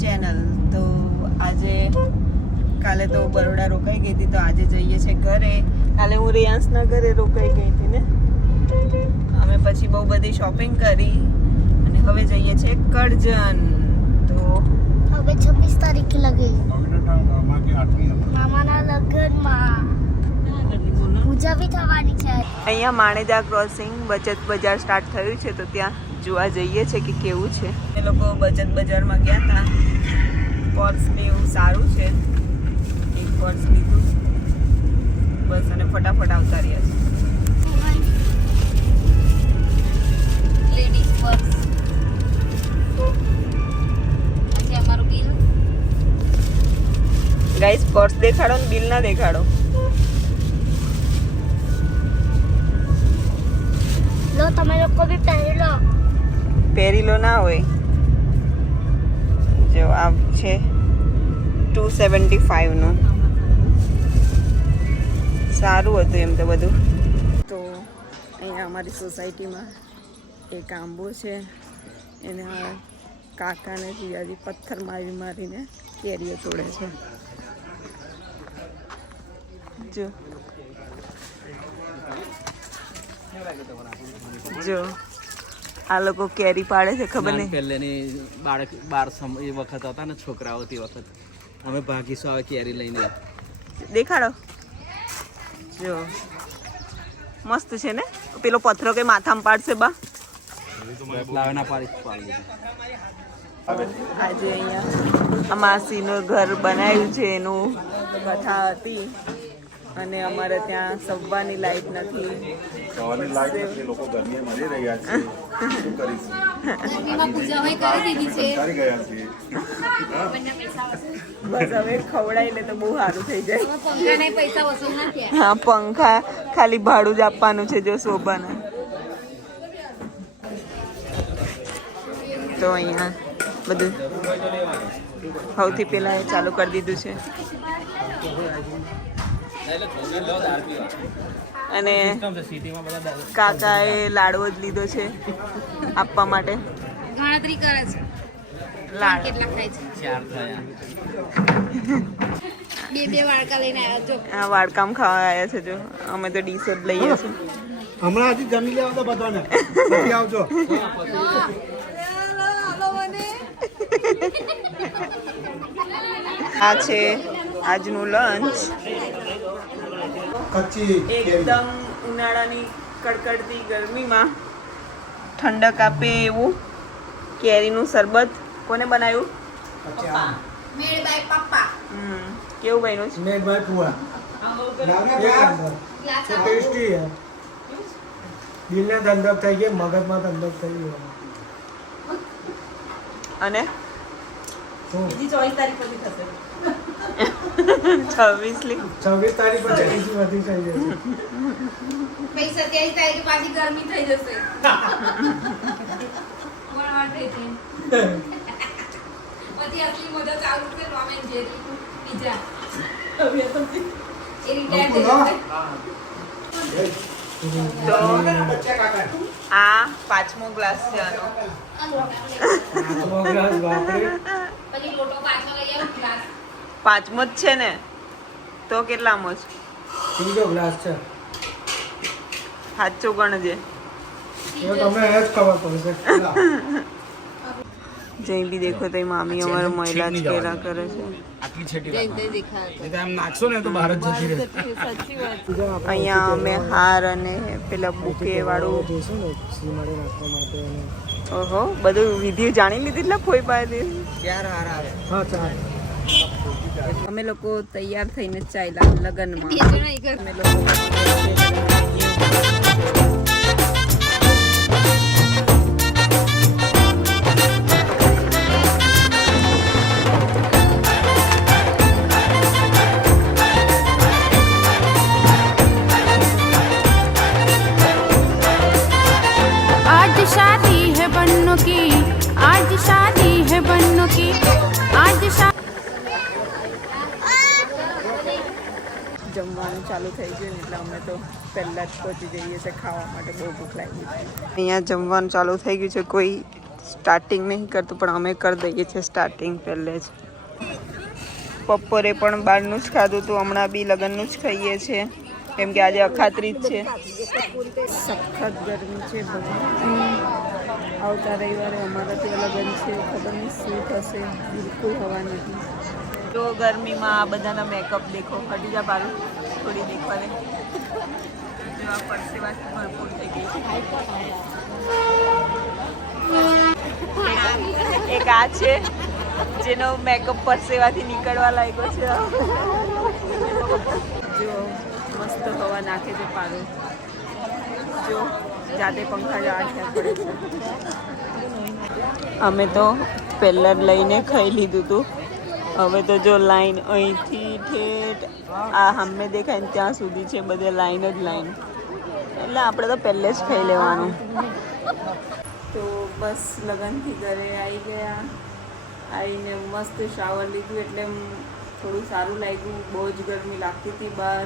Channel. તો આજે કાલે તો બરોડા રોકાઈ ગઈ હતી, તો આજે જઈએ છે ઘરે. કાલે હું રિયાન્સના ઘરે રોકાઈ ગઈ હતી ને, અમે પછી બહુ બધી શોપિંગ કરી અને હવે જઈએ છે કરજણ. તો હવે 26 તારીખે લગે મામાના લગ્નમાં પૂજા બી થવાની છે. અહીંયા માણેજા ક્રોસિંગ બચત બજાર સ્ટાર્ટ થયું છે, તો ત્યાં જોવા જઈએ છે કે કેવું છે. એ લોકો બચત બજારમાં ગયા હતા. પર્સ ને એવું સારું છે, એક પર્સ લીધું બસ અને ફટાફટ આવતા રહ્યા છે. Ladies purse. આજે અમારું બિલ. ગાઈસ પર્સ દેખાડો ને બિલ ના દેખાડો. લો તમે લોકો બી પહેરી લો. પહેરી લો ના હોય. જો આ છે 275 નું. સારું હતું એમ તો બધું. તો અહીંયા અમારી સોસાયટીમાં એક આંબો છે, એને કાકાને જીજાજી પથ્થર મારી મારીને કેરીઓ તોડે છે. જો આ લોકો કેરી પાડે છે, ખબર નહીં. પહેલેની બાળક બાર એ વખત હતા ને છોકરાઓ, તે વખત અમે ભાગીશું આવે કેરી લઈને. દેખાડો. જો મસ્ત છે ને. પેલો પથ્થરો કે માથામાં પાડશે બા. લાવેના પાડી આજે અહીંયા આ માસીનું ઘર બનાવ્યું છે, એનું કથા હતી. અને અમારે ત્યાં સવારની લાઈટ નથી. લોકો ગરમીએ મરી રહ્યા છે. શું કરીશું? પૂજા હોય કરી દીધી છે. કંટાળી ગયા છીએ. બસ હવે ખવડાવી લે તો બહુ સારું થઈ જાય. પંખાના પૈસા વસૂલ ના થયા. હા, પંખા ખાલી ભાડું જ આપવાનું છે જો શોભાના. તો અહીંયા બધું સૌથી પહેલા એ ચાલુ કરી દીધું છે. અને કાકાએ લાડવો જ લીધો છે આપવા માટે. ગણતરી કરે છે લાડ કેટલા ખાય છે. 4 થયા. બે વાડકા લઈને આવ્યા જો. આ વાડકામ ખાવા આવ્યા છે. જો અમે તો ડીશ જ લઈએ છીએ. હમણાં હજી જમી લેવા તો બધાને પછી આવજો. આ છે આજનું લંચ. એકદમ ઉનાળાની કડકડતી ગરમીમાં ઠંડક આપે એવું કેરીનું શરબત. કોને બનાવ્યું? મેડ બાય પપ્પા. કેવું બન્યું છે? Made by પુઆ. ટેસ્ટી है. દિલને ઠંડક થઈ ગઈ, મગજમાં ઠંડક થઈ ગઈ. અને શું? 26 તારીખ પછી થશે. 26 તારીખ પછી બીજી વધી થઈ જશે. પછી 27 તારીખે પાછી ગરમી થઈ જશે. વણવા થઈ છે. પછી અસલી મજા ચાલુ છે. ટોમ એન્ડ જેરી બીજા એ રિટાયર થઈ જશે. તો આ 5મો ગ્લાસ છે આનો. પછી લોટો પાછો લઈ આવો ગ્લાસ. 5મો જ છે ને, તો કેટલામો છે? ત્રીજો ગ્લાસ છે. સાચું ગણજે. એ તમને એ જ ખબર પડશે. જઈ બી દેખો તો મામી અમારે મહિલા જ કેરા કરે છે. આટલી છેટી એમ નાખશો ને તો બહાર જ જતી રહે. અહીંયા અમે હાર અને પેલા બુકે વાળું. ઓહો, બધું વિધિ જાણી લીધી એટલે ફોઈ પાસેથી. હા ચાલ. અમે લોકો તૈયાર થઈને ચાલ્યા લગ્નમાં. અમે લોકો आज शादी है बन्नों की, आज शादी है बन्नों की, आज જમવાનું ચાલુ થઈ ગયું ને એટલે અમે તો પહેલાં જ પહોંચી જઈએ છીએ ખાવા માટે. બહુ ભૂખ લાગી છે. અહીંયા જમવાનું ચાલુ થઈ ગયું છે. કોઈ સ્ટાર્ટિંગ નહીં કરતું પણ અમે કરી દઈએ છીએ સ્ટાર્ટિંગ પહેલે જ. બપોરે પણ બહારનું જ ખાધું હતું, હમણાં બી લગ્નનું જ ખાઈએ છીએ કેમ કે આજે અખાત્રી જ છે. સખત ગરમી છે. આવતા રવિવારે અમારા ત્યાં લગ્ન છે, ખબર નહીં શું થશે, બિલકુલ હવા નથી. તો ગરમીમાં આ બધાના મેકઅપ દેખો, હટી જા પારું થોડી દેખવા દે. જેવા પરસેવાથી ભરપૂર થઈ ગઈ છે. એક આ છે જેનો મેકઅપ પરસેવાથી નીકળવા લાગ્યો છે. જો મસ્ત હવા નાખે છે પારું, જો જાતે પંખા જાળ્યા પડે છે. અમે તો પહેલાં જ લઈને ખાઈ લીધું હતું. હવે તો જો લાઈન અહીંથી ઠેઠ આ સામે દેખાય ને ત્યાં સુધી છે, બધે લાઈન જ લાઈન. એટલે આપણે તો પહેલે જ ખાઈ લેવાનું. તો બસ લગ્નથી ઘરે આવી ગયા, આવીને મસ્ત શાવર લીધું એટલે થોડું સારું લાગ્યું. બહુ જ ગરમી લાગતી હતી બહાર.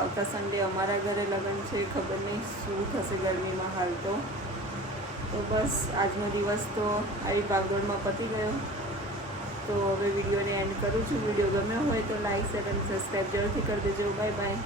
આવતા સન્ડે અમારા ઘરે લગ્ન છે, ખબર નહીં શું થશે ગરમીમાં હાલ તો બસ આજનો દિવસ તો આવી ભાગદોડમાં પતી ગયો. તો હવે વિડીયોને એન્ડ કરું છું. વિડીયો ગમ્યો હોય તો લાઈક શેર અને સબસ્ક્રાઈબ જરૂરથી કરી દેજો. Bye bye.